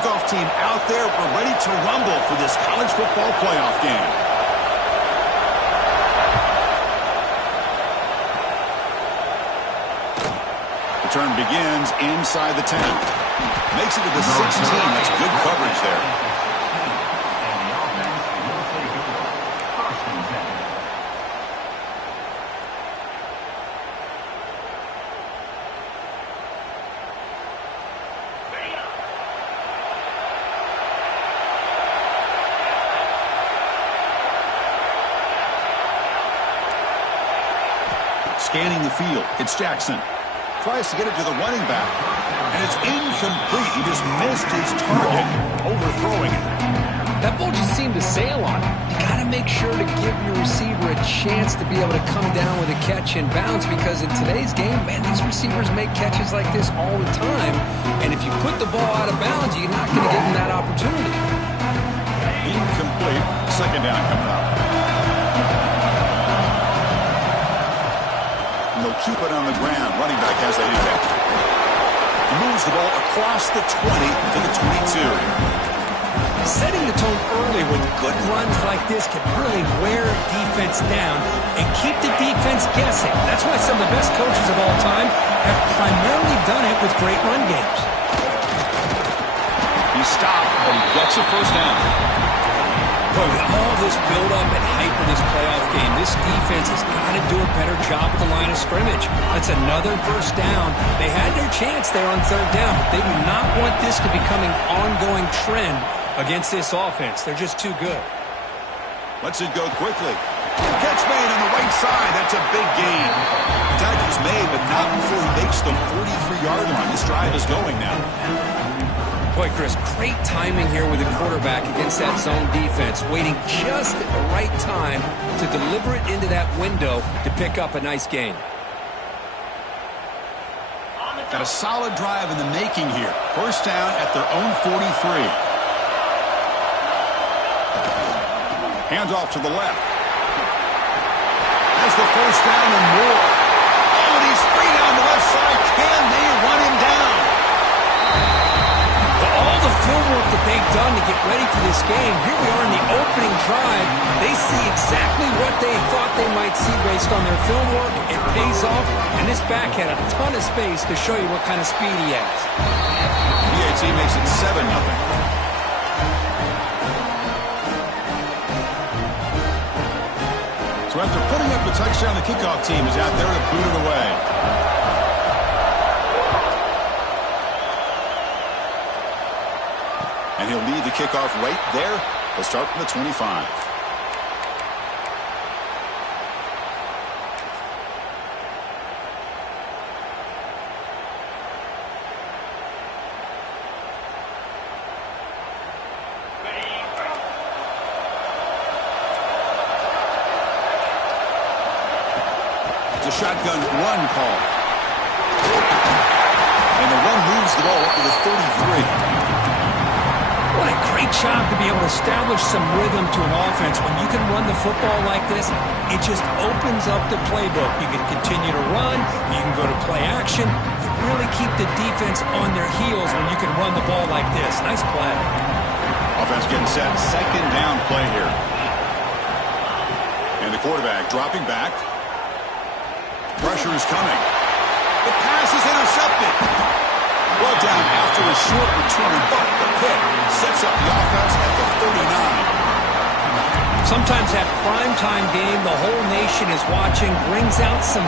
kickoff team out there. We're ready to rumble for this college football playoff game. The turn begins inside the 10. Makes it to the 16. That's good coverage there. Scanning the field, it's Jackson. Tries to get it to the running back. And it's incomplete. He just missed his target, overthrowing it. That ball just seemed to sail on it. You got to make sure to give your receiver a chance to be able to come down with a catch and bounce, because in today's game, man, these receivers make catches like this all the time. And if you put the ball out of bounds, you're not going to give them that opportunity. Incomplete. Second down coming up. They'll keep it on the ground. Running back has the handoff. He moves the ball across the 20 to the 22. Setting the tone early with good runs like this can really wear a defense down and keep the defense guessing. That's why some of the best coaches of all time have primarily done it with great run games. He stopped, but he gets a first down. But with all this build-up and hype in this playoff game, this defense has got to do a better job at the line of scrimmage. That's another first down. They had their chance there on third down. They do not want this to become an ongoing trend against this offense. They're just too good. Lets it go quickly. Catch made on the right side. That's a big gain. Tackle's made, but not before he makes the 43-yard line. This drive is going now. Boy, Chris, great timing here with the quarterback against that zone defense, waiting just at the right time to deliver it into that window to pick up a nice gain. Got a solid drive in the making here. First down at their own 43. Hands off to the left. That's the first down and more. Oh, and he's free down the left side. Can they run him down? All the footwork that they've done to get ready for this game, here we are in the opening drive. They see exactly what they thought they might see based on their film work. It pays off, and this back had a ton of space to show you what kind of speed he has. PAT makes it 7-0. So after putting up the touchdown, the kickoff team is out there to boot it away. And he'll lead the kickoff right there. He'll start from the 25. It's a shotgun run call. And the run moves the ball up to the 33. What a great job to be able to establish some rhythm to an offense. When you can run the football like this, it just opens up the playbook. You can continue to run. You can go to play action. You really keep the defense on their heels when you can run the ball like this. Nice play. Offense getting set. Second down play here. And the quarterback dropping back. Pressure is coming. The pass is intercepted. Well down after a short return, but the pick sets up the offense at the 39. Sometimes that primetime game, the whole nation is watching, brings out some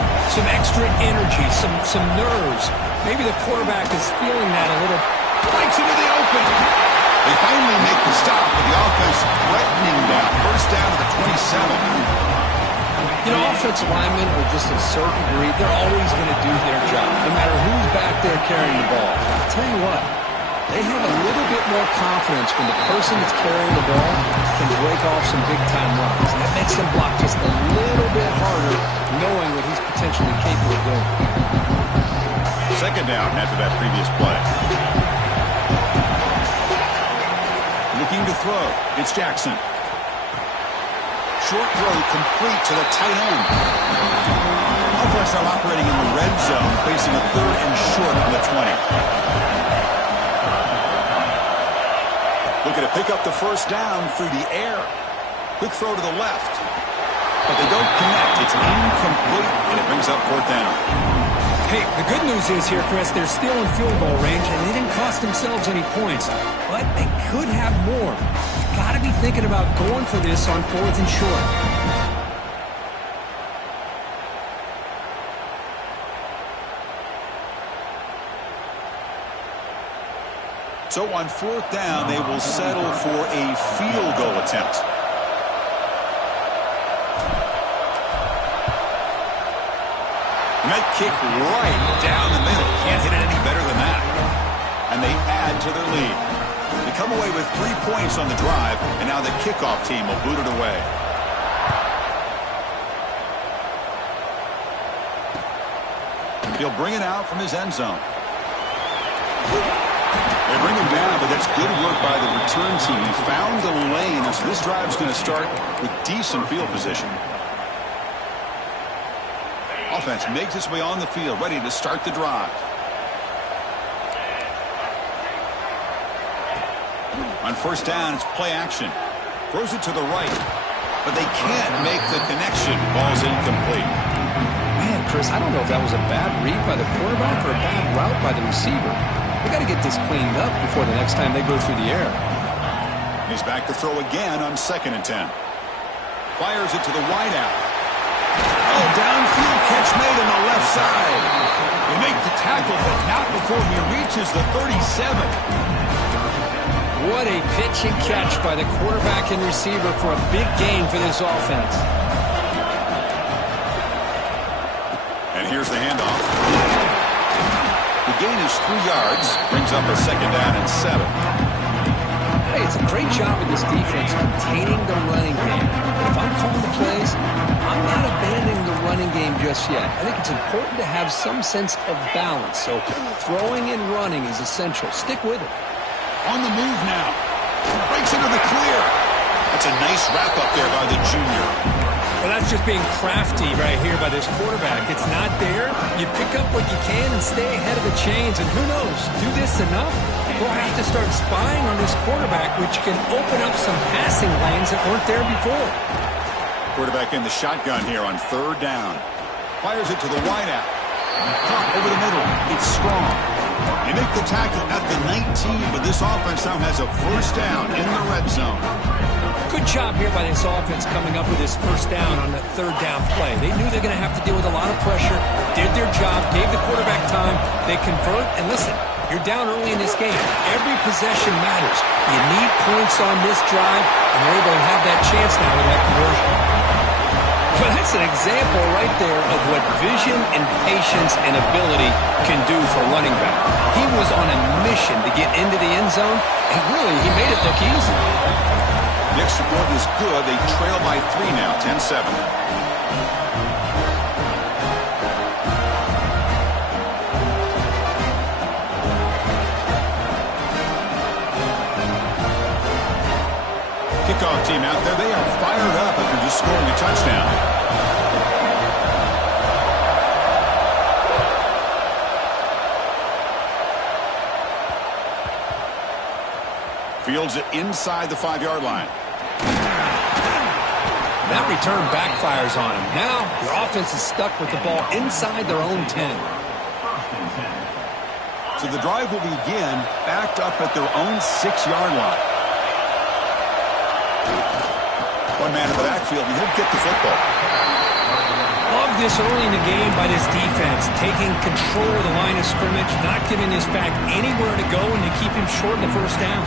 extra energy, some nerves. Maybe the quarterback is feeling that a little. Breaks into the open. They finally make the stop, but the offense threatening down. First down to the 27. You know, offensive linemen are just a certain breed. They're always going to do their job, no matter who's back there carrying the ball. I'll tell you what, they have a little bit more confidence when the person that's carrying the ball can break off some big-time runs. That makes them block just a little bit harder, knowing what he's potentially capable of doing. Second down after that previous play. Looking to throw. It's Jackson. Short throw complete to the tight end. Offense now operating in the red zone, facing a third and short on the 20. Looking to pick up the first down through the air. Quick throw to the left. But they don't connect. It's incomplete, and it brings up fourth down. Hey, the good news is here, Chris, they're still in field goal range, and they didn't cost themselves any points. But they could have more. You've got to be thinking about going for this on fourth and short. So on fourth down, they will settle for a field goal attempt. And that kick right down the middle. Can't hit it any better than that. And they add to their lead. They come away with 3 points on the drive, and now the kickoff team will boot it away. He'll bring it out from his end zone. They bring him down, but that's good work by the return team. He found the lane, and so this drive's going to start with decent field position. Offense makes its way on the field, ready to start the drive. On first down, it's play action. Throws it to the right, but they can't make the connection. Ball's incomplete. Man, Chris, I don't know if that was a bad read by the quarterback or a bad route by the receiver. They got to get this cleaned up before the next time they go through the air. He's back to throw again on 2nd and 10. Fires it to the wideout. Oh, downfield catch made on the left side. They make the tackle, but not before he reaches the 37. What a pitch and catch by the quarterback and receiver for a big gain for this offense. And here's the handoff. The gain is 3 yards, brings up a 2nd down and 7. Hey, it's a great job of this defense containing the running game. But if I'm calling the plays, I'm not abandoning the running game just yet. I think it's important to have some sense of balance. So throwing and running is essential. Stick with it. On the move now. Breaks into the clear. That's a nice wrap-up there by the junior. Well, that's just being crafty right here by this quarterback. It's not there. You pick up what you can and stay ahead of the chains. And who knows, do this enough, we'll have to start spying on this quarterback, which can open up some passing lanes that weren't there before. Quarterback in the shotgun here on 3rd down. Fires it to the wideout. Caught over the middle. It's strong. They make the tackle at the 19, but this offense now has a first down in the red zone. Good job here by this offense coming up with this first down on that 3rd down play. They knew they're going to have to deal with a lot of pressure, did their job, gave the quarterback time, they convert, and listen, you're down early in this game. Every possession matters. You need points on this drive, and they're able to have that chance now with that conversion. Well, that's an example right there of what vision and patience and ability can do for a running back. He was on a mission to get into the end zone, and really, he made it look easy. The extra point is good. They trail by 3 now, 10-7. Kickoff team out there. They are fired up after just scoring a touchdown. Fields it inside the 5-yard line. That return backfires on him. Now, your offense is stuck with the ball inside their own 10. So the drive will begin backed up at their own 6-yard line. One man in the backfield, and he'll get the football. Love this early in the game by this defense, taking control of the line of scrimmage, not giving this back anywhere to go, and to keep him short in the first down.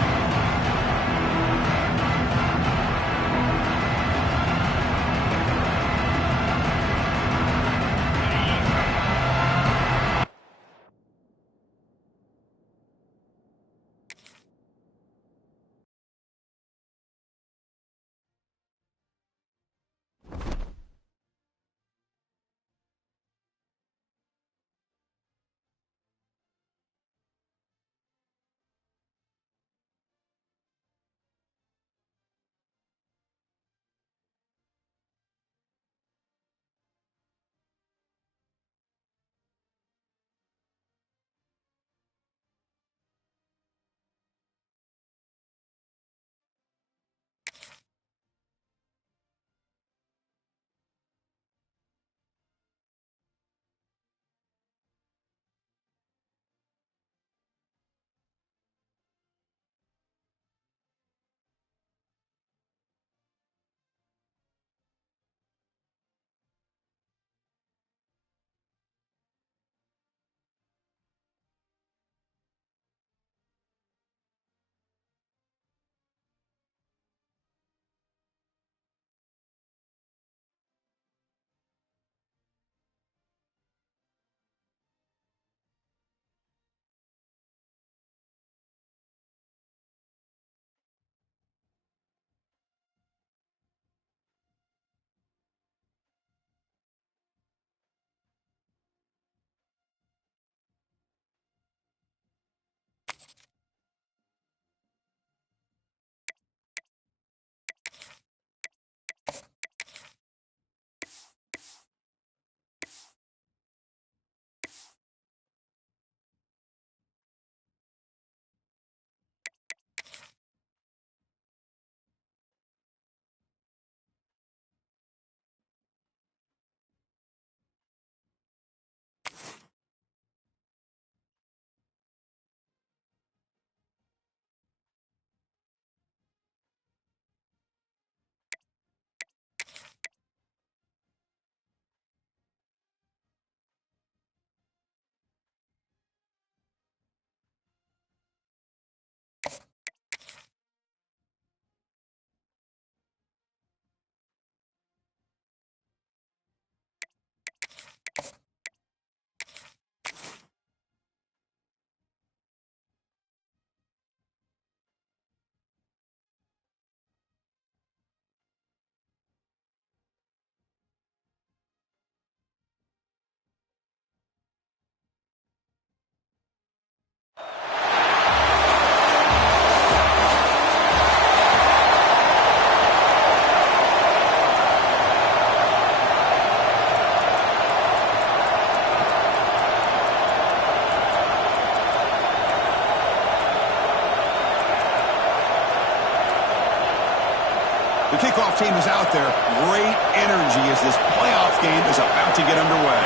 The kickoff team is out there. Great energy as this playoff game is about to get underway.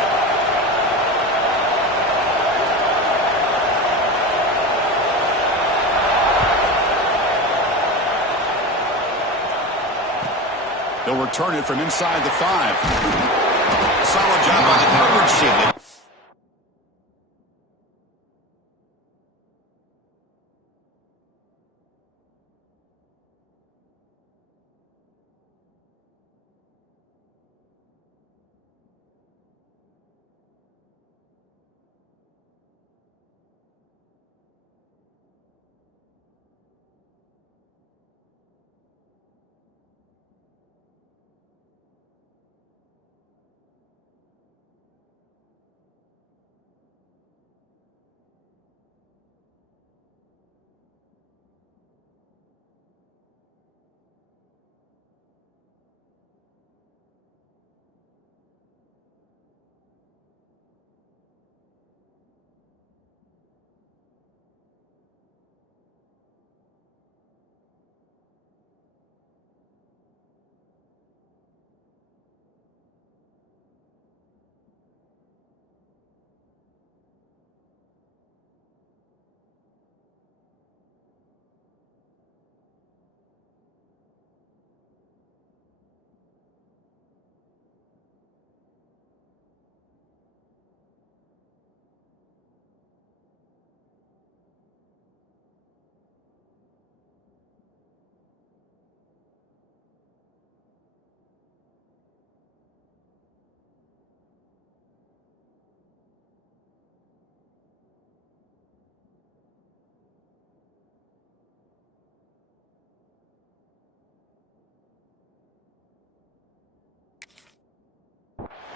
They'll return it from inside the 5. Solid job on the coverage team.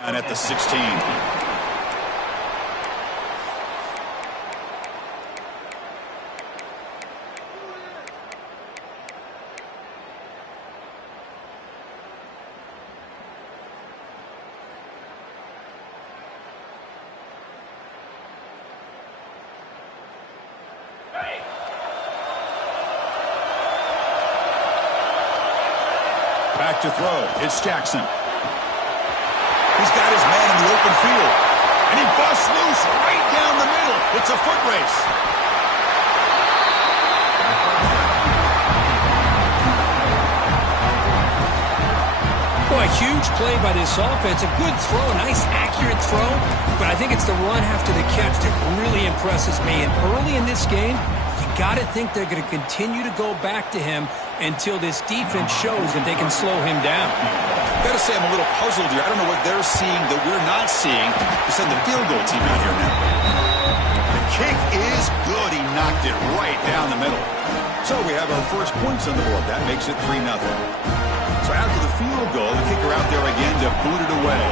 And at the 16. Back to throw. It's Jackson. He's got his man in the open field. And he busts loose right down the middle. It's a foot race. Boy, huge play by this offense. A good throw, nice accurate throw. But I think it's the run after the catch that really impresses me. And early in this game, you got to think they're going to continue to go back to him until this defense shows that they can slow him down. Got to say, I'm a little puzzled here. I don't know what they're seeing that we're not seeing to send the field goal team out here now. The kick is good. He knocked it right down the middle. So we have our first points on the board. That makes it 3-0. So after the field goal, the kicker out there again to boot it away.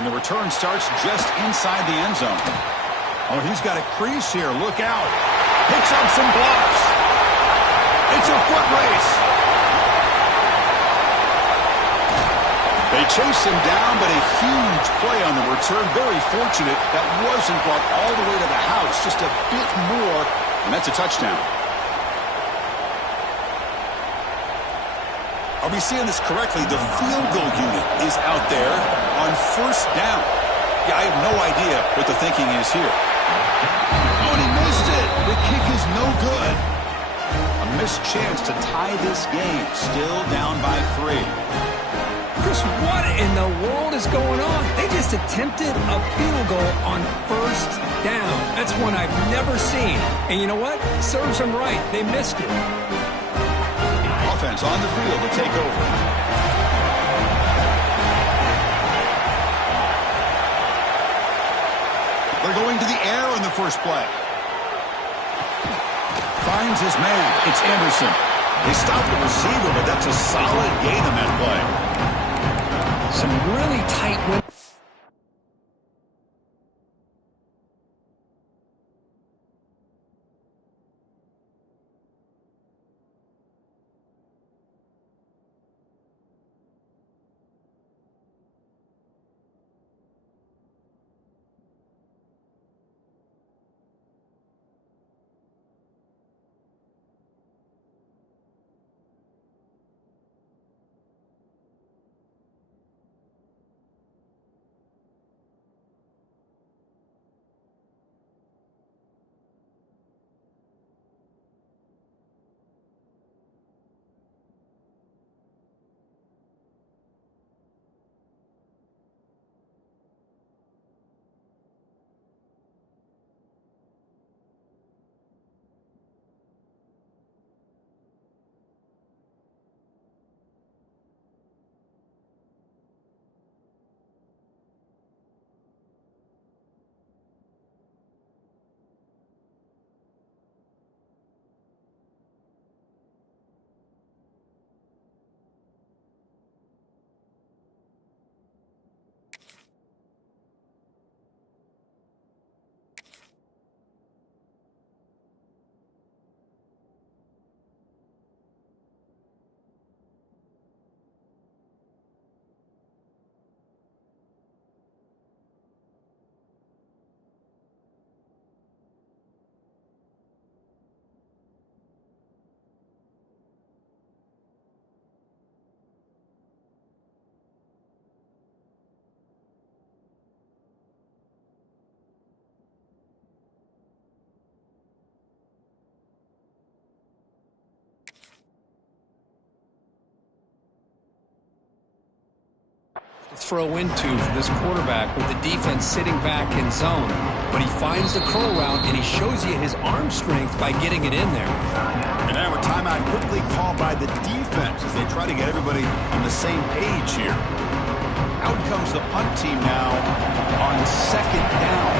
And the return starts just inside the end zone. Oh, he's got a crease here. Look out. Picks up some blocks. It's a foot race. They chase him down, but a huge play on the return. Very fortunate that wasn't brought all the way to the house. Just a bit more, and that's a touchdown. Are we seeing this correctly? The field goal unit is out there on first down. Yeah, I have no idea what the thinking is here. Oh, and he missed it. The kick is no good. A missed chance to tie this game. Still down by 3. Chris, what in the world is going on? They just attempted a field goal on first down. That's one I've never seen. And you know what? Serves them right. They missed it. Offense on the field to take over. They're going to the air on the first play. Finds his man. It's Anderson. They stopped the receiver, but that's a solid gain on that play. Some really tight win. throw into for this quarterback with the defense sitting back in zone. But he finds the curl route, and he shows you his arm strength by getting it in there. And now a timeout quickly called by the defense as they try to get everybody on the same page here. Out comes the punt team now on second down.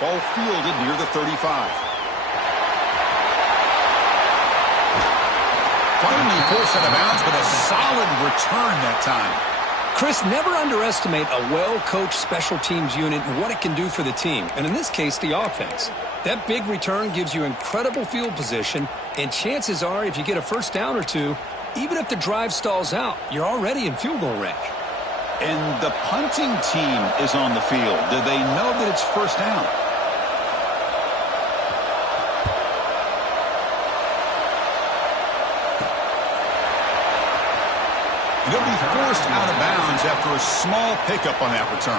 Ball fielded near the 35. Finally forced out of bounds, but a solid return that time. Chris, never underestimate a well-coached special teams unit and what it can do for the team, and in this case, the offense. That big return gives you incredible field position, and chances are if you get a first down or two, even if the drive stalls out, you're already in field goal range. And the punting team is on the field. Do they know that it's first down? He'll be forced out of bounds after a small pickup on that return.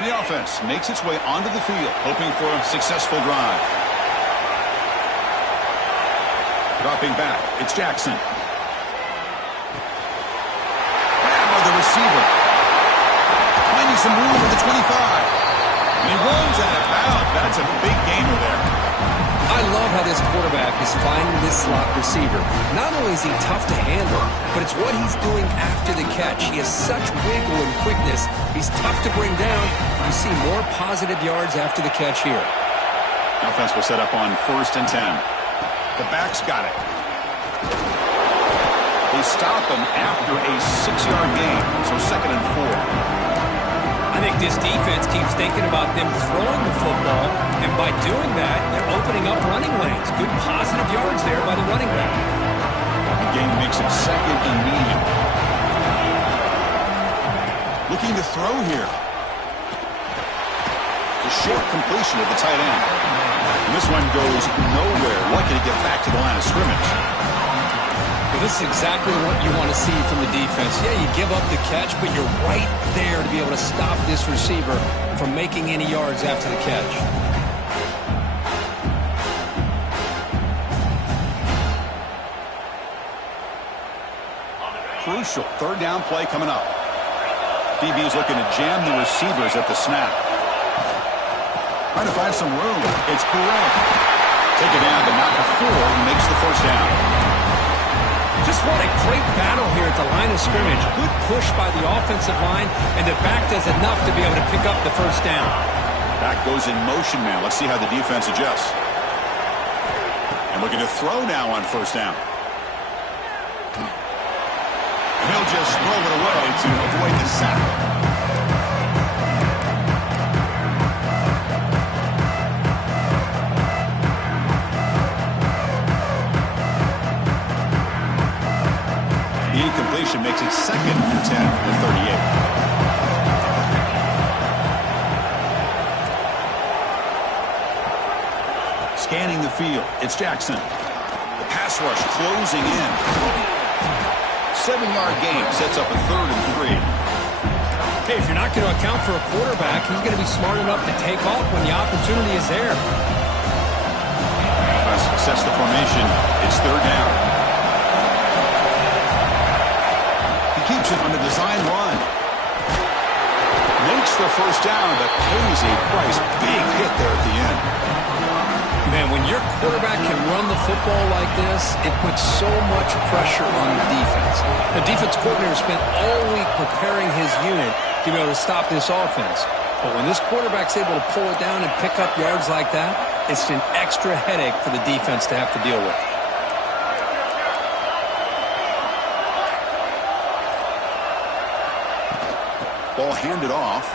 And the offense makes its way onto the field, hoping for a successful drive. Dropping back, it's Jackson. Grab by the receiver. Finding some room at the 25. And he runs out of bounds. That's a big gainer there. I love how this quarterback is finding this slot receiver. Not only is he tough to handle, but it's what he's doing after the catch. He has such wiggle and quickness. He's tough to bring down. You see more positive yards after the catch here. Offense will set up on 1st and 10. The back's got it. They stop him after a 6-yard gain, so 2nd and 4. I think this defense keeps thinking about them throwing the football, and by doing that, they're opening up running lanes. Good positive yards there by the running back. The game makes it 2nd and medium. Looking to throw here. The short completion of the tight end. And this one goes nowhere. Lucky to get back to the line of scrimmage. Well, this is exactly what you want to see from the defense. Yeah, you give up the catch, but you're right there to be able to stop this receiver from making any yards after the catch. Crucial 3rd down play coming up. DB is looking to jam the receivers at the snap. Trying to find some room. It's Burrell. Take it down, but not before he makes the 1st down. Just what a great battle here at the line of scrimmage. Good push by the offensive line, and the back does enough to be able to pick up the 1st down. Back goes in motion now. Let's see how the defense adjusts. And looking to throw now on 1st down. And he'll just throw it away to avoid the sack. The incompletion makes it 2nd and 10 from the 38. Scanning the field, it's Jackson. The pass rush closing in. 7-yard gain sets up a 3rd and 3. Hey, if you're not going to account for a quarterback, he's going to be smart enough to take off when the opportunity is there. Offense sets the formation. It's 3rd down. Keeps it on the design run. Makes the 1st down, but pays a price. Big hit there at the end. Man, when your quarterback can run the football like this, it puts so much pressure on the defense. The defense coordinator spent all week preparing his unit to be able to stop this offense. But when this quarterback's able to pull it down and pick up yards like that, it's an extra headache for the defense to have to deal with. Ball handed off.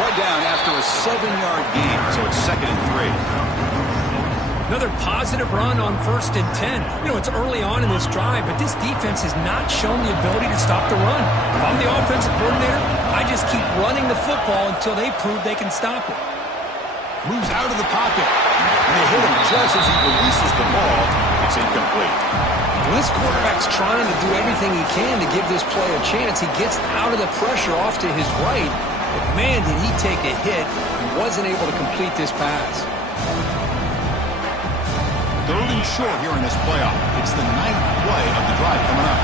Right down after a 7-yard gain, so it's 2nd and 3. Another positive run on 1st and 10. You know, it's early on in this drive, but this defense has not shown the ability to stop the run. If I'm the offensive coordinator, I just keep running the football until they prove they can stop it. Moves out of the pocket. And they hit him just as he releases the ball. It's incomplete. Well, this quarterback's trying to do everything he can to give this play a chance. He gets out of the pressure off to his right, But man, did he take a hit and wasn't able to complete this pass. Third and short here in this playoff. It's the 9th play of the drive coming up.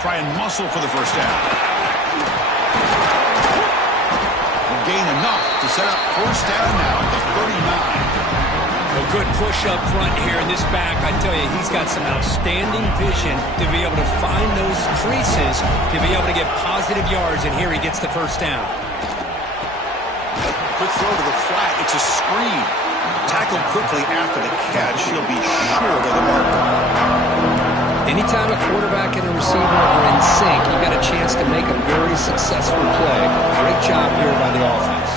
Try and muscle for the first down. Will gain enough to set up first down now at the 39. A good push up front here in this back. I tell you, he's got some outstanding vision to be able to find those creases, to be able to get positive yards, and here he gets the first down. Quick throw to the flat. It's a screen. Tackled quickly after the catch. He'll be short of the marker. Anytime a quarterback and a receiver are in sync, you got a chance to make a very successful play. Great job here by the offense.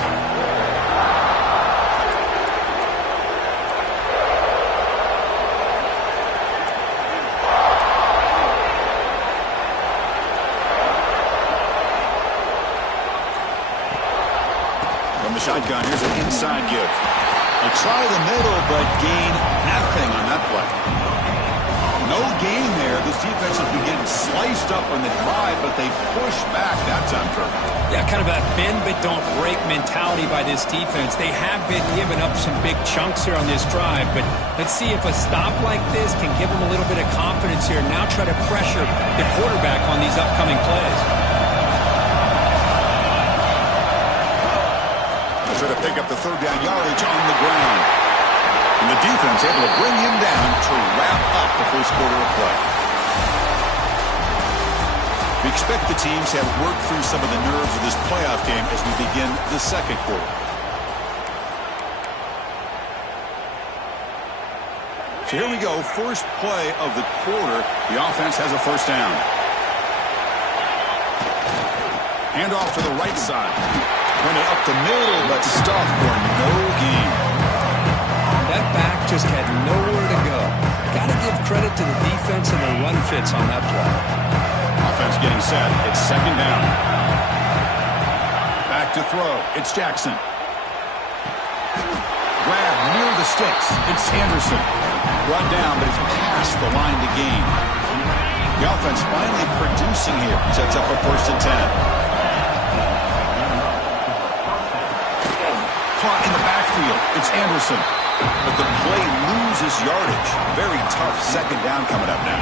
Shotgun, here's an inside give. They try the middle, but gain nothing on that play. No gain there. This defense has been getting sliced up on the drive, but they push back that time, Trevor. Yeah, kind of a bend but don't break mentality by this defense. They have been giving up some big chunks here on this drive, but let's see if a stop like this can give them a little bit of confidence here. Now try to pressure the quarterback on these upcoming plays. Try to pick up the third down yardage on the ground. And the defense able to bring him down to wrap up the first quarter of play. We expect the teams to have worked through some of the nerves of this playoff game as we begin the second quarter. So here we go, first play of the quarter. The offense has a first down. Hand off to the right side. Running up the middle, but stopped for no gain. That back just had nowhere to go. Got to give credit to the defense and the run fits on that play. Offense getting set. It's second down. Back to throw. It's Jackson. Grab near the sticks. It's Anderson. Run down, but it's past the line to gain. The offense finally producing here. Sets up a first and 10. Caught in the backfield. It's Anderson. But the play loses yardage. Very tough second down coming up now.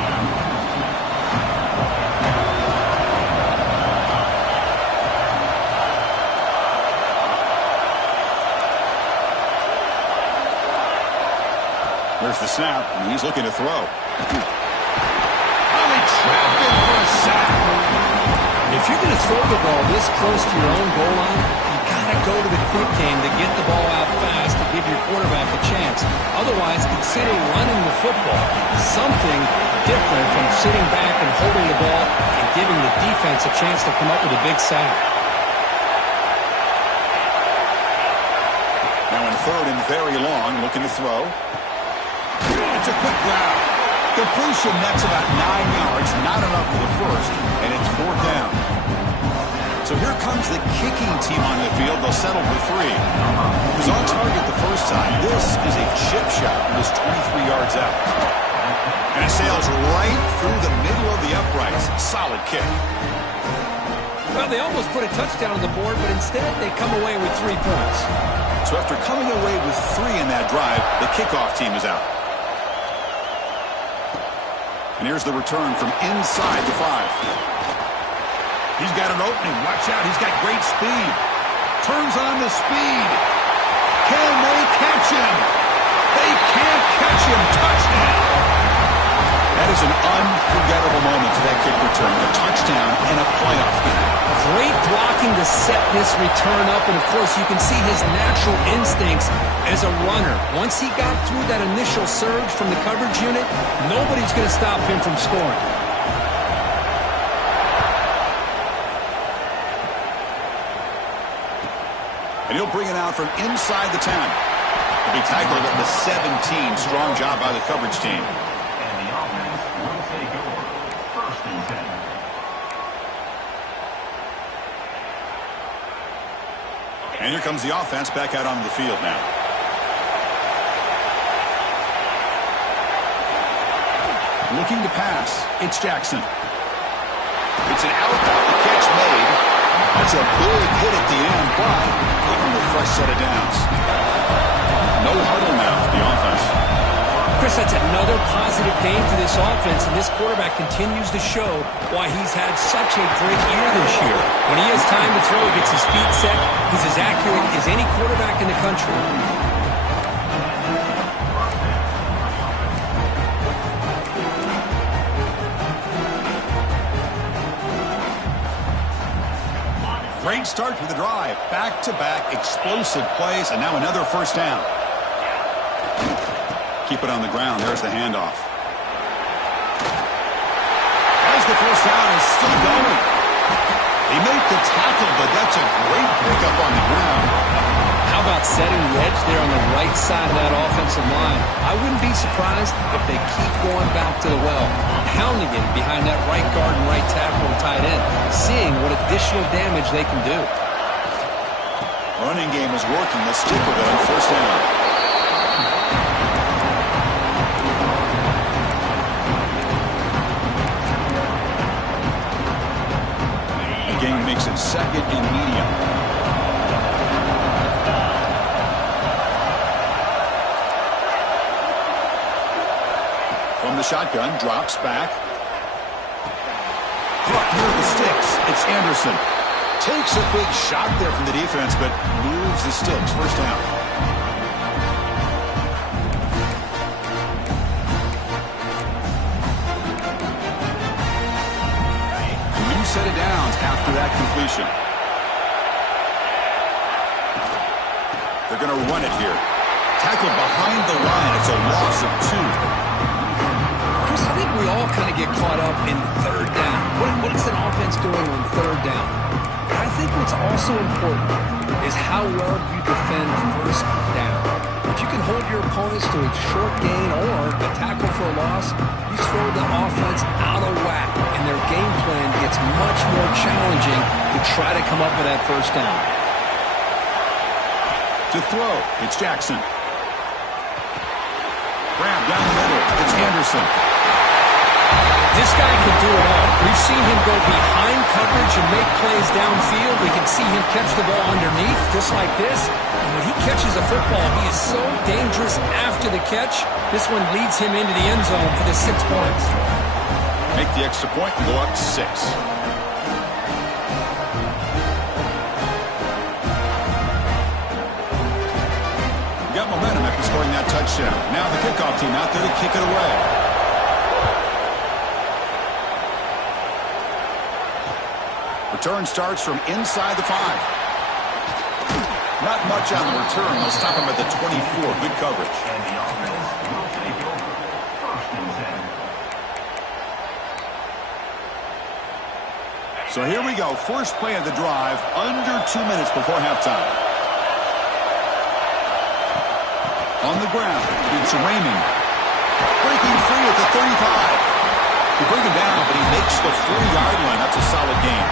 There's the snap, and he's looking to throw. Oh, they trapped him for a sack. If you're going to throw the ball this close to your own goal line, to go to the quick game to get the ball out fast to give your quarterback a chance. Otherwise, consider running the football. Something different from sitting back and holding the ball and giving the defense a chance to come up with a big sack. Now in third and very long, looking to throw. It's a quick grab. Completion nets about 9 yards, not enough for the first, and it's fourth down. So here comes the kicking team on the field. They'll settle for 3. He was on target the first time. This is a chip shot. It was 23 yards out. And it sails right through the middle of the uprights. Solid kick. Well, they almost put a touchdown on the board, but instead they come away with 3 points. So after coming away with 3 in that drive, the kickoff team is out. And here's the return from inside the 5. He's got an opening. Watch out. He's got great speed. Turns on the speed. Can they catch him? They can't catch him. Touchdown. That is an unforgettable moment for that kick return. A touchdown in a playoff game. Great blocking to set this return up. And, of course, you can see his natural instincts as a runner. Once he got through that initial surge from the coverage unit, nobody's going to stop him from scoring. And he'll bring it out from inside the 10. He'll be tackled at the 17. Strong job by the coverage team. And the offense will take over first and 10. And here comes the offense back out onto the field now. Looking to pass. It's Jackson. It's an out. The catch made. That's a big hit at the end, but given a fresh set of downs. No huddle now for the offense. Chris, that's another positive game for this offense, and this quarterback continues to show why he's had such a great year this year. When he has time to throw, he gets his feet set. He's as accurate as any quarterback in the country. Great start to the drive. Back-to-back explosive plays, and now another first down. Keep it on the ground. There's the handoff. As the first down is still going. He made the tackle, but that's a great pickup on the ground. How about setting the edge there on the right side of that offensive line? I wouldn't be surprised if they keep going back to the well, pounding it behind that right guard and right tackle and tight end, seeing what additional damage they can do. Running game is working. Let's stick with it on first down. Game makes it second and medium. From the shotgun, drops back. Caught near the sticks. It's Anderson. Takes a big shot there from the defense, but moves the sticks. First down. Set of downs after that completion. They're going to run it here. Tackled behind the line. It's a loss of 2. Chris, I think we all kind of get caught up in third down. What is an offense doing on third down? But I think what's also important is how well you defend first down. If you can hold your opponents to a short gain or a tackle for a loss, you throw the offense out of whack, and their game plan gets much more challenging to try to come up with that first down. To throw, it's Jackson. Grab down the middle, it's Anderson. This guy can do it all. We've seen him go behind coverage and make plays downfield. We can see him catch the ball underneath, just like this. And when he catches a football, he is so dangerous after the catch. This one leads him into the end zone for the 6 points. Make the extra point and go up 6. Got momentum after scoring that touchdown. Now the kickoff team out there to kick it away. Return starts from inside the 5. Not much on the return. They'll stop him at the 24. Good coverage. And the offense will take over first and 10. So here we go. First play of the drive. Under 2 minutes before halftime. On the ground, it's Raymond. Breaking free at the 35. They bring him down, but he makes the 4-yard line. That's a solid game.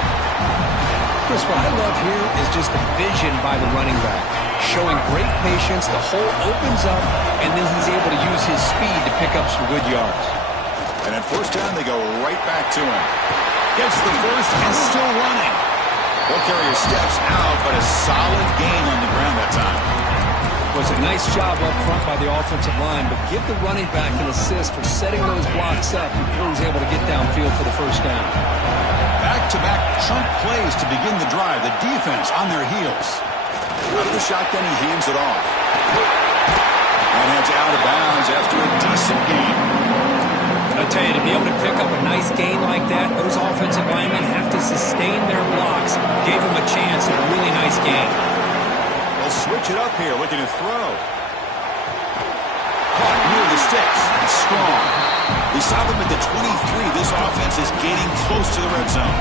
Chris, what I love here is just the vision by the running back. Showing great patience, the hole opens up, and then he's able to use his speed to pick up some good yards. And at first down, they go right back to him. Gets the first and still running. Ball carrier steps out, but a solid gain on the ground that time. Was a nice job up front by the offensive line, but give the running back an assist for setting those blocks up before he's able to get downfield for the first down. Back-to-back chunk plays to begin the drive. The defense on their heels. Out of the shotgun, he hands it off. And heads out of bounds after a decent game. I tell you, to be able to pick up a nice gain like that, those offensive linemen have to sustain their blocks. Gave him a chance at a really nice game. They'll switch it up here, looking to throw. Caught near the sticks. It's strong. They stop him at the 23. This offense is gaining close to the red zone.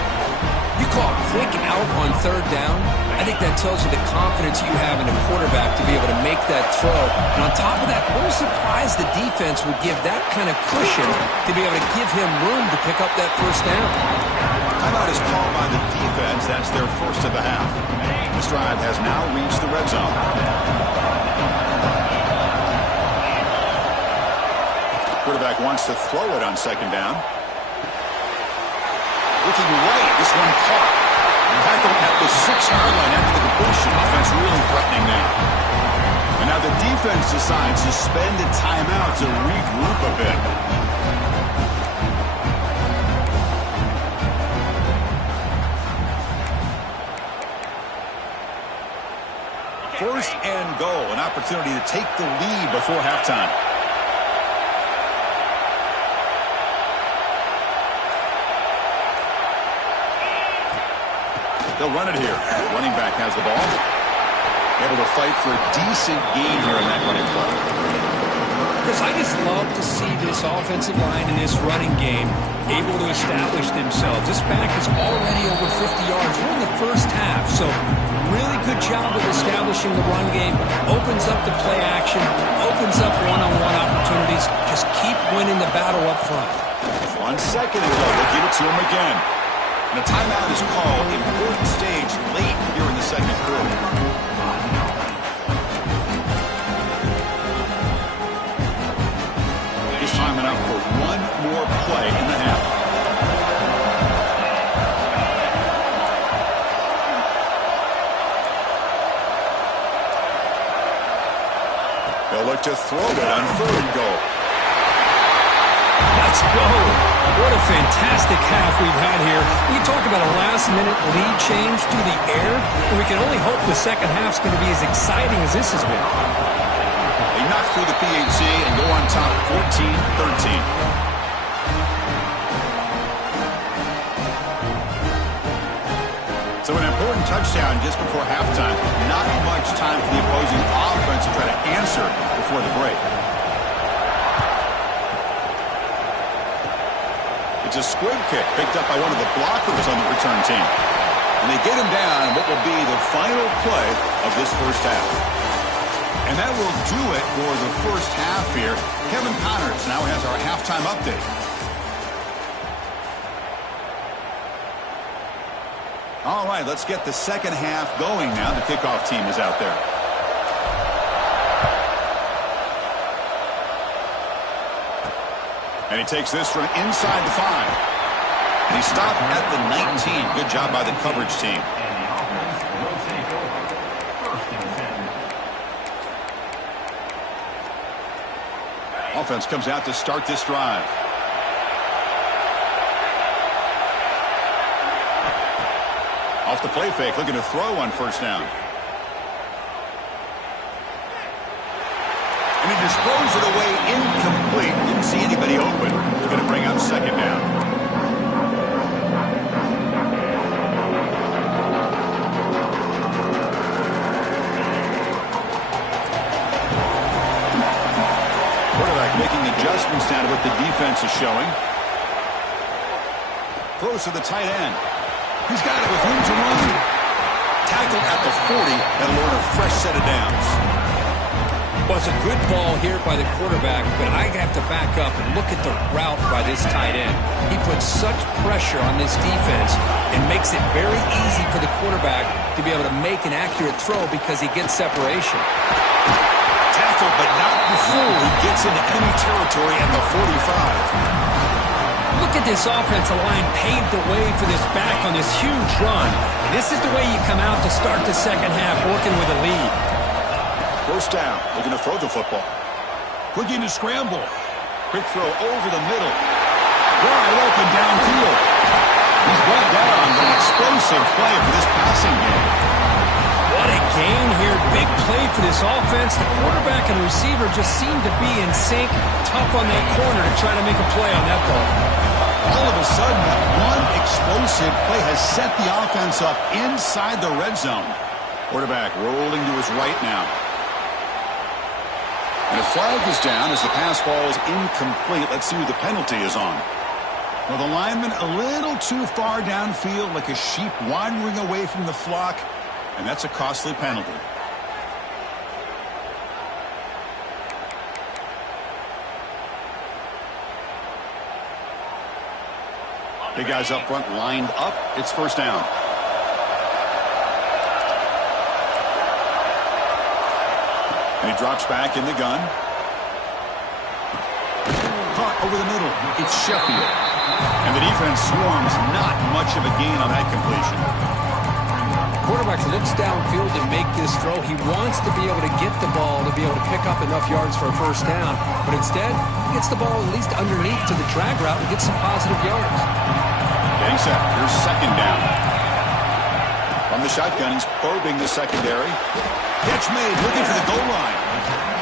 You call quick out on third down, I think that tells you the confidence you have in a quarterback to be able to make that throw. And on top of that, I'm surprised the defense would give that kind of cushion to be able to give him room to pick up that first down. Timeout is called by the defense. That's their first of the half. This drive has now reached the red zone. Quarterback wants to throw it on second down. Looking right, this one caught. Tackled at the 6. sideline after the completion. Offense really threatening now. And now the defense decides to suspend a timeout to regroup a bit. First and goal, an opportunity to take the lead before halftime. They'll run it here. Running back has the ball. Able to fight for a decent gain here in that running play. Chris, I just love to see this offensive line in this running game able to establish themselves. This back is already over 50 yards. We're in the first half, so really good job of establishing the run game. Opens up the play action, opens up one-on-one opportunities. Just keep winning the battle up front. 1 second ago, they'll give it to him again. And a timeout is called. Important stage late here in the second quarter. Just timing up for one more play in the half. They'll look to throw it on third and goal. Let's go. What a fantastic half we've had here. We talk about a last-minute lead change through the air, and we can only hope the second half's going to be as exciting as this has been. They knock through the PAT and go on top 14-13. So an important touchdown just before halftime. Not much time for the opposing offense to try to answer before the break. It's a squib kick picked up by one of the blockers on the return team. And they get him down in what will be the final play of this first half. And that will do it for the first half here. Kevin Connors now has our halftime update. All right, let's get the second half going now. The kickoff team is out there. And he takes this from inside the 5. And he stopped at the 19. Good job by the coverage team. And the offense will take over. First and 10. Offense comes out to start this drive. Off the play fake, looking to throw on first down. And he just throws it away incomplete. Didn't see anybody open. He's going to bring up second down. Quarterback making adjustments down to what the defense is showing. Throws to the tight end. He's got it with room to run. Tackle at the 40. That'll earn a fresh set of downs. Well, it's a good ball here by the quarterback, but I have to back up and look at the route by this tight end. He puts such pressure on this defense and makes it very easy for the quarterback to be able to make an accurate throw because he gets separation. Tackle, but not before he gets into enemy territory at the 45. Look at this offensive line paved the way for this back on this huge run. This is the way you come out to start the second half working with a lead. First down, looking to throw the football. Looking to scramble. Quick throw over the middle. Wide open downfield. He's brought down an explosive play for this passing game. What a gain here. Big play for this offense. The quarterback and receiver just seem to be in sync. Tough on that corner to try to make a play on that ball. All of a sudden, that one explosive play has set the offense up inside the red zone. Quarterback rolling to his right now. And a flag is down as the pass falls incomplete. Let's see who the penalty is on. Well, the lineman a little too far downfield, like a sheep wandering away from the flock. And that's a costly penalty. Big guys up front lined up. It's first down. And he drops back in the gun. Caught over the middle. It's Sheffield. And the defense swarms. Not much of a gain on that completion. Quarterback quarterback looks downfield to make this throw. He wants to be able to get the ball to be able to pick up enough yards for a first down. But instead, he gets the ball at least underneath to the drag route and gets some positive yards. Getting set. Here's second down. From the shotgun, he's probing the secondary. Catch made, looking for the goal line.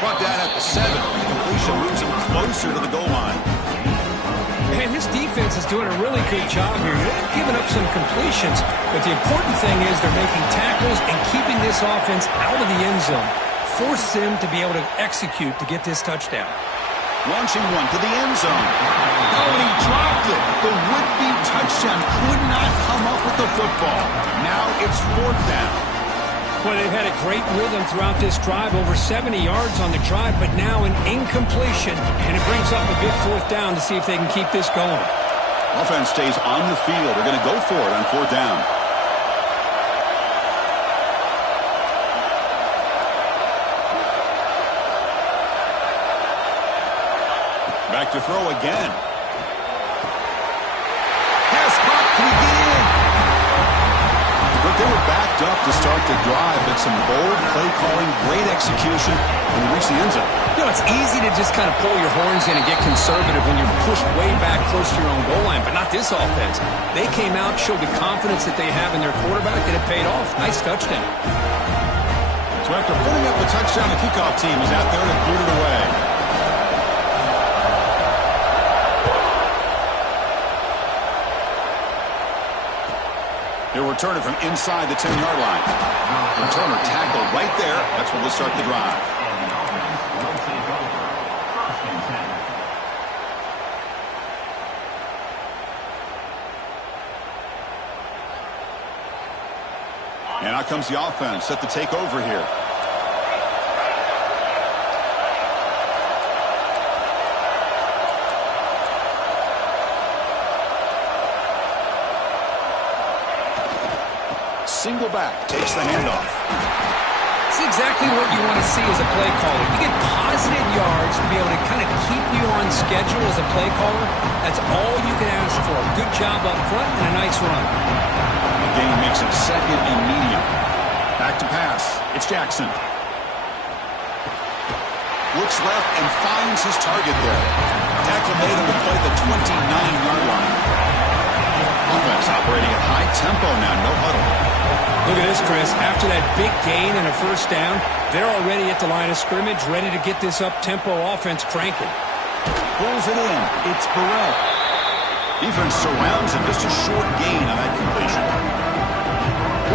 Brought down at the 7. The completion moves him closer to the goal line. Man, this defense is doing a really good job here. They're giving up some completions, but the important thing is they're making tackles and keeping this offense out of the end zone. Force them to be able to execute to get this touchdown. Launching one to the end zone. Oh, and he dropped it. The would-be touchdown could not come up with the football. Now it's fourth down. Well, they've had a great rhythm throughout this drive, over 70 yards on the drive, but now an incompletion, and it brings up a big fourth down to see if they can keep this going. Offense stays on the field. They're going to go for it on fourth down. Back to throw again. Pass caught. Can he get in? But they were backed up to start the drive, but some bold play calling, great execution, and reach the end zone. You know, it's easy to just kind of pull your horns in and get conservative when you're pushed way back close to your own goal line, but not this offense. They came out, showed the confidence that they have in their quarterback, and it paid off. Nice touchdown. So after putting up the touchdown, the kickoff team is out there to boot it away. They'll return it from inside the 10-yard line. Returner tackled right there. That's when they'll start the drive. And the offense will take over. First and 10. And out comes the offense, set to take over here. Single back, takes the handoff. It's exactly what you want to see as a play caller. You get positive yards to be able to kind of keep you on schedule as a play caller. That's all you can ask for. Good job up front and a nice run. The gain makes it second and medium. Back to pass. It's Jackson. Looks left and finds his target there. Tackle made him to play the 29-yard line. Offense operating at high tempo now, no huddle. Look at this, Chris. After that big gain and a first down, they're already at the line of scrimmage, ready to get this up-tempo offense cranking. Pulls it in. It's Burrell. Defense surrounds him. Just a short gain on that completion.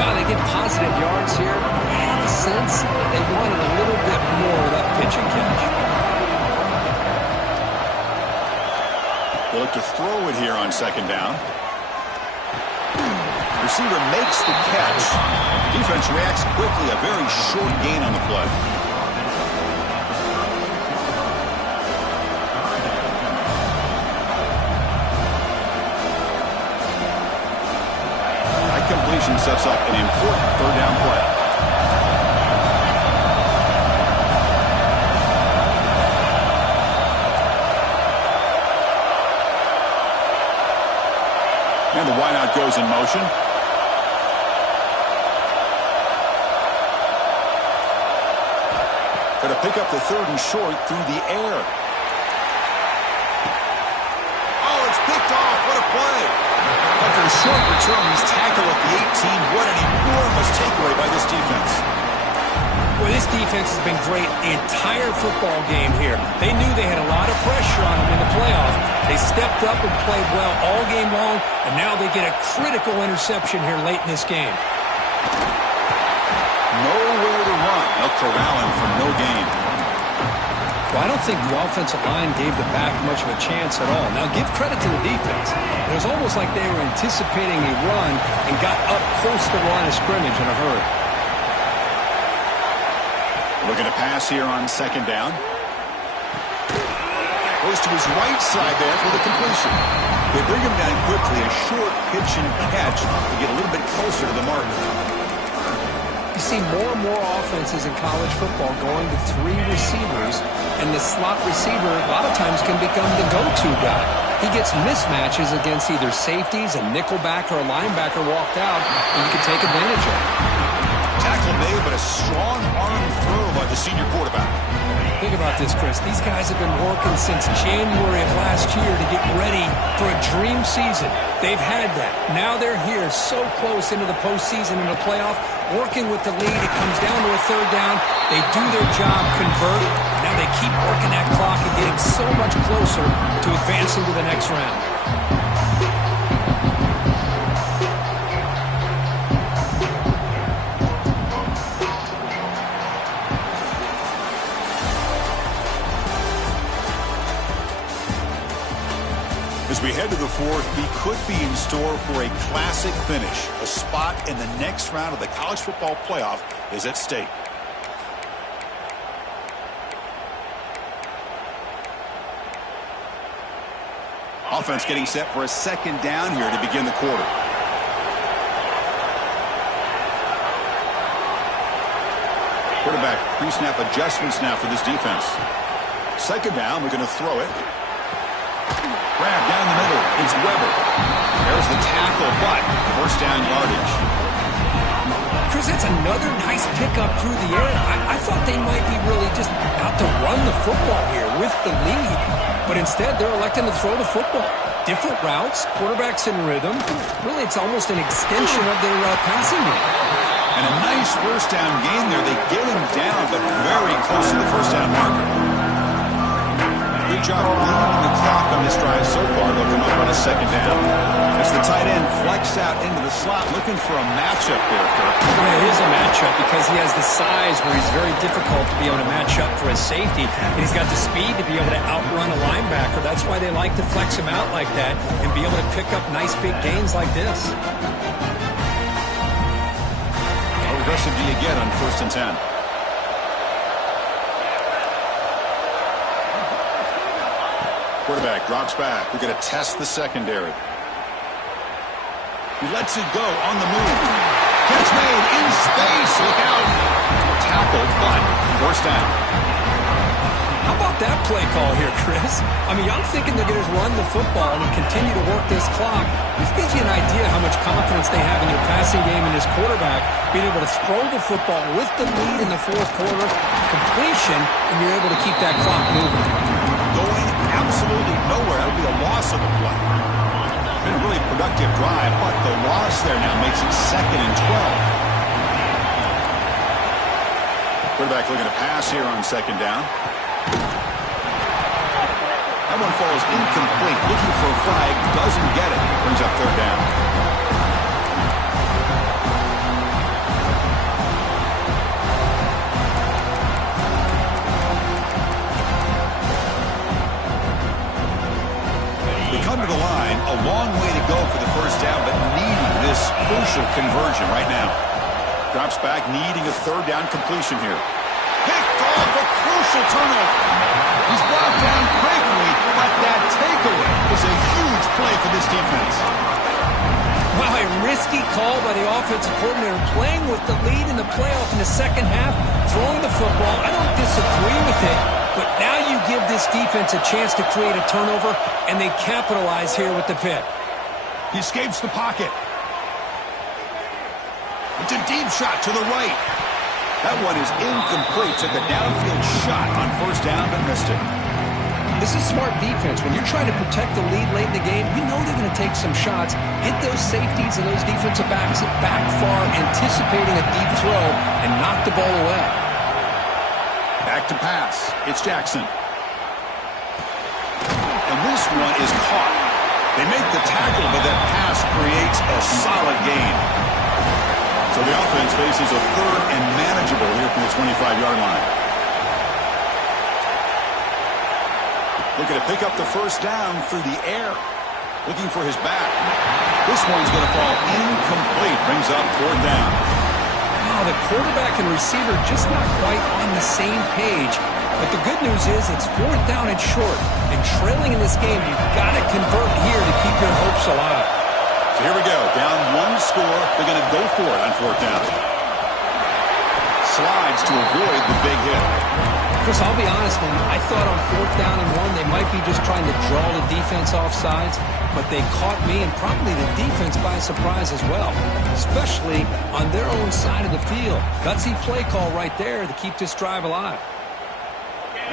Wow, they get positive yards here. I have a sense they wanted a little bit more of that pitch and catch. They look to throw it here on second down. Receiver makes the catch. Defense reacts quickly. A very short gain on the play. That completion sets up an important third down play. And the wideout goes in motion. Going to pick up the third and short through the air. Oh, it's picked off. What a play. After a short return, he's tackled at the 18. What an enormous takeaway by this defense. Well, this defense has been great the entire football game here. They knew they had a lot of pressure on them in the playoff. They stepped up and played well all game long, and now they get a critical interception here late in this game. Nowhere to run. They'll corral him for no gain. Well, I don't think the offensive line gave the back much of a chance at all. Now, give credit to the defense. It was almost like they were anticipating a run and got up close to the line of scrimmage in a hurry. Looking to pass here on second down. Goes to his right side there for the completion. They bring him down quickly. A short pitch and catch to get a little bit closer to the mark. You see more and more offenses in college football going to three receivers, and the slot receiver a lot of times can become the go-to guy. He gets mismatches against either safeties, a nickelback, or a linebacker walked out, and you can take advantage of it. a strong arm throw by the senior quarterback. Think about this, Chris. These guys have been working since January of last year to get ready for a dream season. They've had that. Now they're here so close into the postseason and the playoff, working with the lead. It comes down to a third down. They do their job, convert. Now they keep working that clock and getting so much closer to advancing to the next round. As we head to the fourth, we could be in store for a classic finish. A spot in the next round of the college football playoff is at stake. Offense getting set for a second down here to begin the quarter. Quarterback pre-snap adjustments now for this defense. Second down, we're going to throw it. Grab down the middle. It's Weber. There's the tackle, but first down yardage. Chris, that's another nice pickup through the air. I thought they might be really just out to run the football here with the lead. But instead, they're electing to throw the football. Different routes, quarterbacks in rhythm. Really, it's almost an extension of their passing game. And a nice first down gain there. They get him down, but very close to the first down marker. Good job running the clock on this drive so far. They'll come up on a second down. As the tight end flex out into the slot, looking for a matchup there, Kirk. Yeah, it is a matchup because he has the size where he's very difficult to be able to match up for his safety. And he's got the speed to be able to outrun a linebacker. That's why they like to flex him out like that and be able to pick up nice big gains like this. How aggressive do you get on 1st and 10? Quarterback drops back. We're going to test the secondary. He lets it go on the move. Catch made in space. Look out. Tackled, but first down. How about that play call here, Chris? I mean, I'm thinking they're going to run the football and continue to work this clock. This gives you an idea how much confidence they have in their passing game and this quarterback being able to throw the football with the lead in the fourth quarter, completion, and you're able to keep that clock moving. Going absolutely nowhere. That'll be a loss of the play. Been a really productive drive, but the loss there now makes it 2nd and 12. Quarterback looking to pass here on 2nd down. That one falls incomplete. Looking for a flag. Doesn't get it. Brings up 3rd down. Come to the line, a long way to go for the first down, but needing this crucial conversion right now. Drops back, needing a 3rd down completion here. Picked off a crucial turnover. He's brought down quickly, but that takeaway is a huge play for this defense. Wow, a risky call by the offensive coordinator, playing with the lead in the playoff in the second half, throwing the football. I don't disagree with it, but now you give this defense a chance to create a turnover, and they capitalize here with the pick. He escapes the pocket. It's a deep shot to the right. That one is incomplete. Took a downfield shot on first down, but missed it. This is smart defense. When you're trying to protect the lead late in the game, you know they're going to take some shots, get those safeties and those defensive backs back far, anticipating a deep throw, and knock the ball away. Back to pass. It's Jackson. And this one is caught. They make the tackle, but that pass creates a solid gain. So the offense faces a 3rd and manageable here from the 25-yard line. Looking to pick up the first down through the air. Looking for his back. This one's going to fall incomplete. Brings up 4th down. Wow, the quarterback and receiver just not quite on the same page. But the good news is it's 4th down and short. And trailing in this game, you've got to convert here to keep your hopes alive. So here we go. Down 1 score. They're going to go for it on 4th down. Slides to avoid the big hit. Chris, I'll be honest, man. I thought on 4th down and 1 they might be just trying to draw the defense off sides, but they caught me and probably the defense by surprise as well, especially on their own side of the field. Gutsy play call right there to keep this drive alive.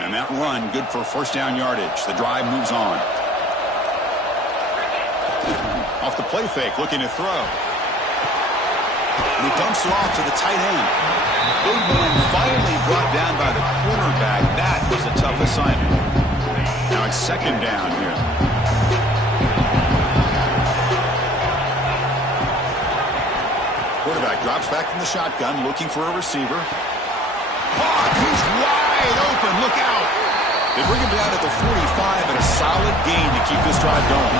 And that run, good for first down yardage. The drive moves on. Off the play fake, looking to throw. And he dumps it off to the tight end. Big man finally brought down by the cornerback. That was a tough assignment. Now it's 2nd down here. Quarterback drops back from the shotgun, looking for a receiver. Hawk, he's wide open. Look out. They bring him down at the 45, and a solid gain to keep this drive going.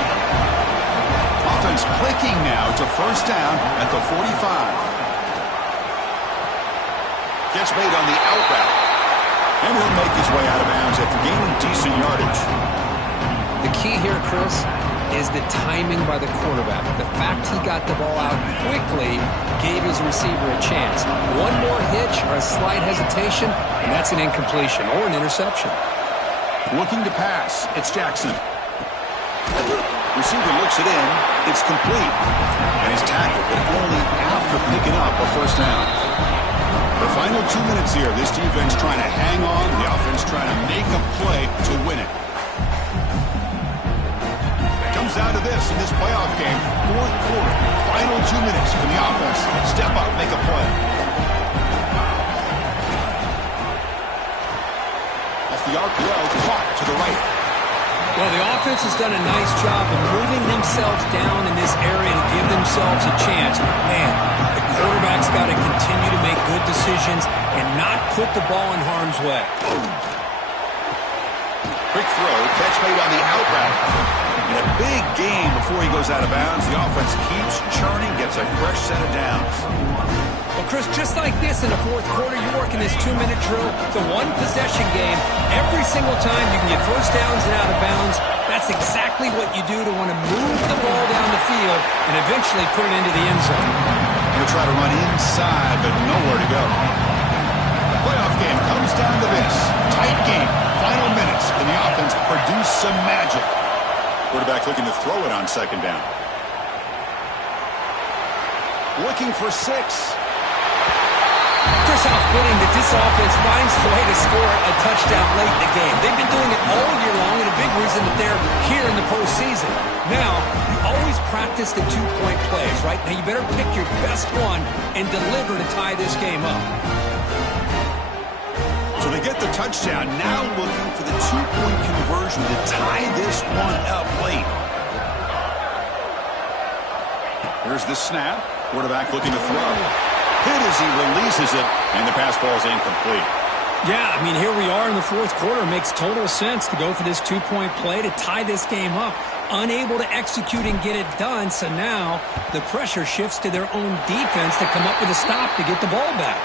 Offense clicking now to first down at the 45. Catch made on the out route. And he'll make his way out of bounds after gaining decent yardage. The key here, Chris, is the timing by the quarterback. The fact he got the ball out quickly gave his receiver a chance. One more hitch or a slight hesitation, and that's an incompletion or an interception. Looking to pass. It's Jackson. Receiver looks it in. It's complete. And he's tackled, but only after picking up a first down. The final 2 minutes here. This defense trying to hang on. The offense trying to make a play to win it. Comes down to this in this playoff game. 4th quarter. Final 2 minutes. Can the offense step up, make a play? Off the RPO, caught to the right. Well, the offense has done a nice job of moving themselves down in this area to give themselves a chance. Man, the quarterback's got to continue to make good decisions and not put the ball in harm's way. Quick throw, catch made on the out route. And a big gain before he goes out of bounds. The offense keeps churning, gets a fresh set of downs. Well, Chris, just like this in the 4th quarter, you're working this 2-minute drill. It's a one-possession game. Every single time you can get first downs and out of bounds. That's exactly what you do to want to move the ball down the field and eventually put it into the end zone. He'll try to run inside, but nowhere to go. Playoff game comes down to this. Tight game, final minutes, and the offense produce some magic. Quarterback looking to throw it on 2nd down. Looking for 6. Chris, how fitting that this offense finds a way to score a touchdown late in the game. They've been doing it all year long, and a big reason that they're here in the postseason. Now, you always practice the 2-point plays, right? Now, you better pick your best one and deliver to tie this game up. So they get the touchdown, now looking for the 2-point conversion to tie this one up late. Here's the snap. Quarterback looking to throw. Hit as he releases it, and the pass ball is incomplete. Yeah, I mean, here we are in the 4th quarter. It makes total sense to go for this 2-point play to tie this game up. Unable to execute and get it done, so now the pressure shifts to their own defense to come up with a stop to get the ball back.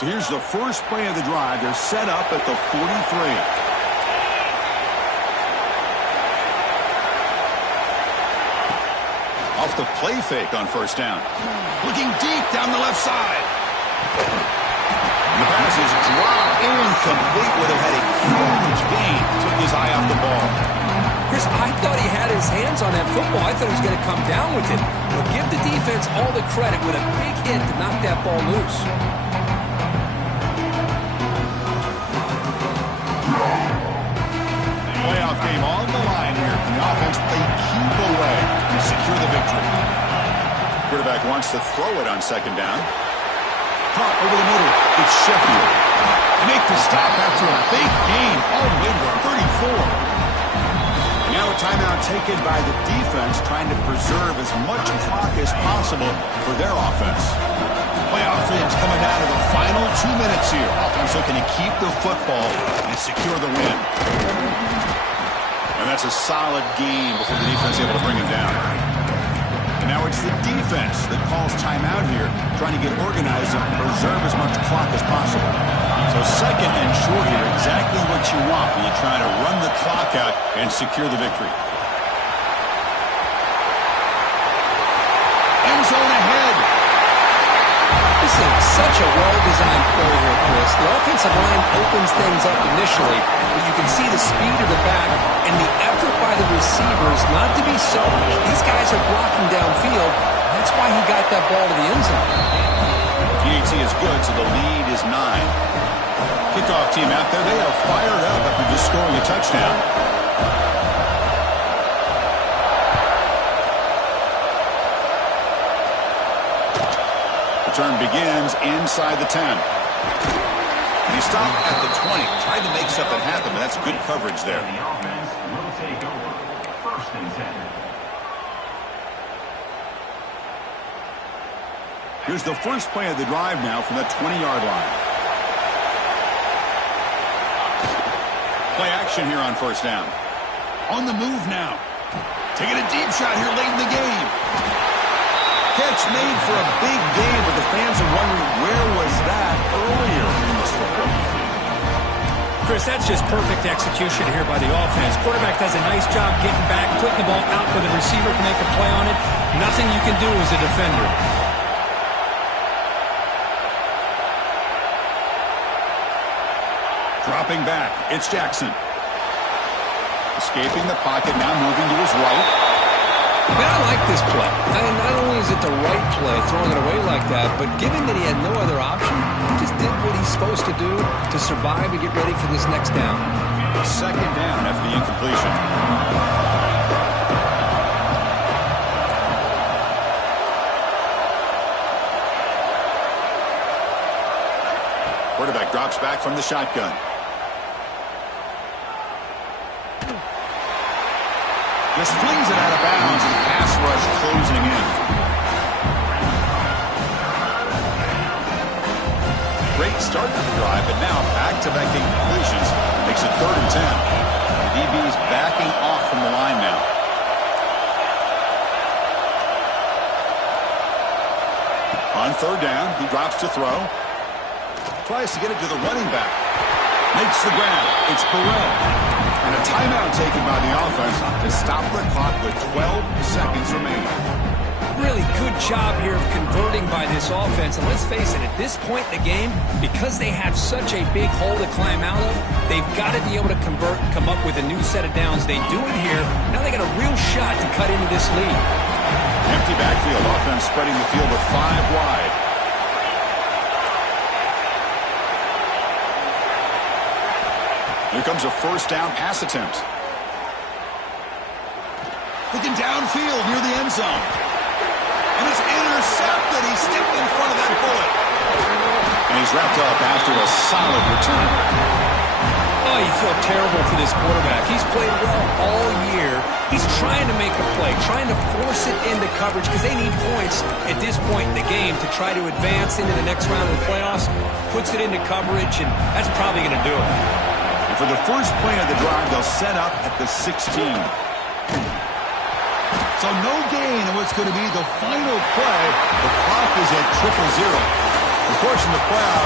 So here's the first play of the drive. They're set up at the 43. Off the play fake on first down. Looking deep down the left side. And the pass is dropped incomplete. Would have had a huge gain. Took his eye off the ball. Chris, I thought he had his hands on that football. I thought he was going to come down with it. But give the defense all the credit with a big hit to knock that ball loose. Playoff game on the line here. And the offense played keep away to secure the victory. Quarterback wants to throw it on 2nd down. Caught over the middle. It's Sheffield. They make the stop after a big gain all the way to the 34. And now a timeout taken by the defense, trying to preserve as much clock as possible for their offense. Playoff games coming down to the final 2 minutes here. Offense looking to keep the football and secure the win. And that's a solid game before the defense is able to bring him down. And now it's the defense that calls timeout here, trying to get organized and preserve as much clock as possible. So 2nd and short here, exactly what you want when you're trying to run the clock out and secure the victory. End zone ahead. such a well-designed play here, Chris. The offensive line opens things up initially, but you can see the speed of the back and the effort by the receivers not to be selfish. These guys are blocking downfield. That's why he got that ball to the end zone. PAT is good, so the lead is 9. Kickoff team out there, they are fired up after just scoring a touchdown. Return begins inside the 10. He stopped at the 20, tried to make something happen, but that's good coverage there. The offense will take over. 1st and 10. Here's the first play of the drive now from the 20-yard line. Play action here on 1st down. On the move now. Taking a deep shot here late in the game. Catch made for a big game, but the fans are wondering where was that earlier in this one. Chris, that's just perfect execution here by the offense. Quarterback does a nice job getting back, putting the ball out where the receiver can make a play on it. Nothing you can do as a defender. Dropping back, it's Jackson. Escaping the pocket, now moving to his right. Man, I like this play. I mean, not only is it the right play, throwing it away like that, but given that he had no other option, he just did what he's supposed to do to survive and get ready for this next down. 2nd down after the incompletion. Quarterback drops back from the shotgun. Just flings it out of bounds, and pass rush closing in. Great start to the drive, but now back-to-back incompletions makes it 3rd and 10. DB's backing off from the line now. On 3rd down, he drops to throw. Tries to get it to the running back. Makes the grab. It's Burrell. And a timeout taken by the offense to stop the clock with 12 seconds remaining. Really good job here of converting by this offense. And let's face it, at this point in the game, because they have such a big hole to climb out of, they've got to be able to convert and come up with a new set of downs. They do it here. Now they got a real shot to cut into this lead. Empty backfield. Offense spreading the field with 5 wide. Here comes a 1st down pass attempt. Looking downfield near the end zone. And it's intercepted. He stepped in front of that bullet. And he's wrapped up after a solid return. Oh, you feel terrible for this quarterback. He's played well all year. He's trying to make a play, trying to force it into coverage because they need points at this point in the game to try to advance into the next round of the playoffs. Puts it into coverage, and that's probably going to do it. For the first play of the drive, they'll set up at the 16. So no gain in what's going to be the final play. The clock is at 0-0. Of course, in the playoffs,